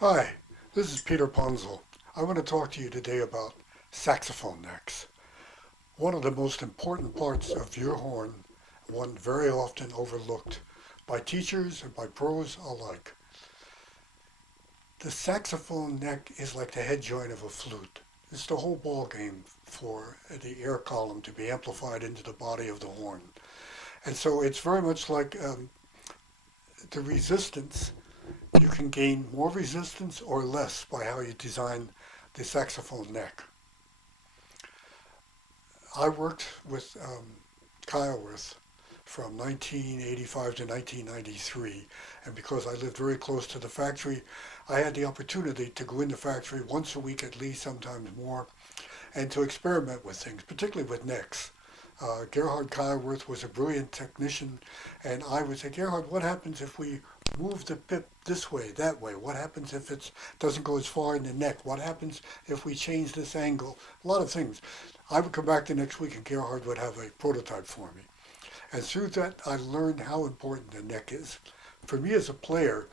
Hi, this is Peter Ponzol. I want to talk to you today about saxophone necks. One of the most important parts of your horn, one very often overlooked by teachers and by pros alike. The saxophone neck is like the head joint of a flute. It's the whole ball game for the air column to be amplified into the body of the horn. And so it's very much like the resistance. You can gain more resistance or less by how you design the saxophone neck. I worked with Kyle from 1985 to 1993, and because I lived very close to the factory, I had the opportunity to go in the factory once a week at least, sometimes more, and to experiment with things, particularly with necks. Gerhard Kyleworth was a brilliant technician, and I would say, Gerhard, what happens if we move the pip this way, that way? What happens if it doesn't go as far in the neck? What happens if we change this angle? A lot of things. I would come back the next week, and Gerhard would have a prototype for me. And through that, I learned how important the neck is. For me as a player,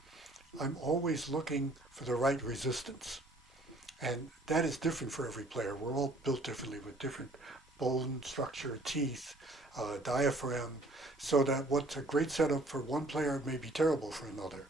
I'm always looking for the right resistance. And that is different for every player. We're all built differently with different bone structure, teeth, diaphragm, so that what's a great setup for one player may be terrible for another.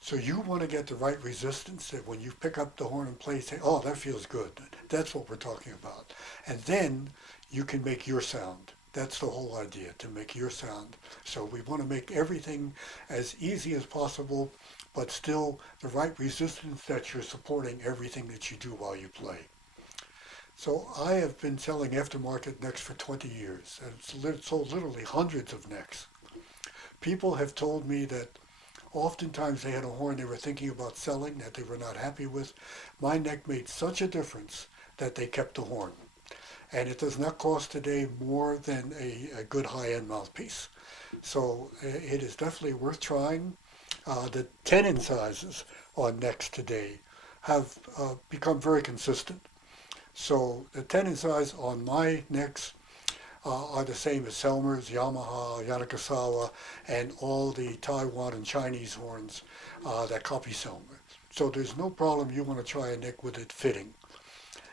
So you want to get the right resistance that when you pick up the horn and play, say, oh, that feels good. That's what we're talking about. And then you can make your sound. That's the whole idea, to make your sound. So we want to make everything as easy as possible, but still the right resistance that you're supporting everything that you do while you play. So I have been selling aftermarket necks for 20 years, and it's sold literally hundreds of necks. People have told me that oftentimes they had a horn they were thinking about selling that they were not happy with. My neck made such a difference that they kept the horn. And it does not cost today more than a good high-end mouthpiece. So it is definitely worth trying. The tenon sizes on necks today have become very consistent. So the tenon size on my necks are the same as Selmer's, Yamaha, Yanakasawa, and all the Taiwan and Chinese horns that copy Selmer. So there's no problem you want to try a neck with it fitting.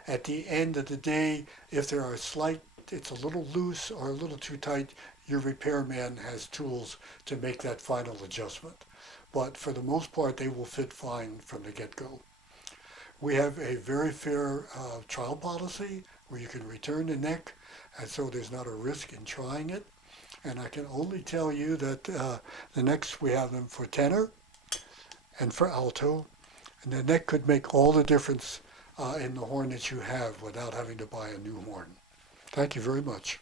At the end of the day, if there are it's a little loose or a little too tight, your repairman has tools to make that final adjustment. But for the most part, they will fit fine from the get-go. We have a very fair trial policy where you can return the neck, and so there's not a risk in trying it. And I can only tell you that the necks, we have them for tenor and for alto, and the neck could make all the difference in the horn that you have without having to buy a new horn. Thank you very much.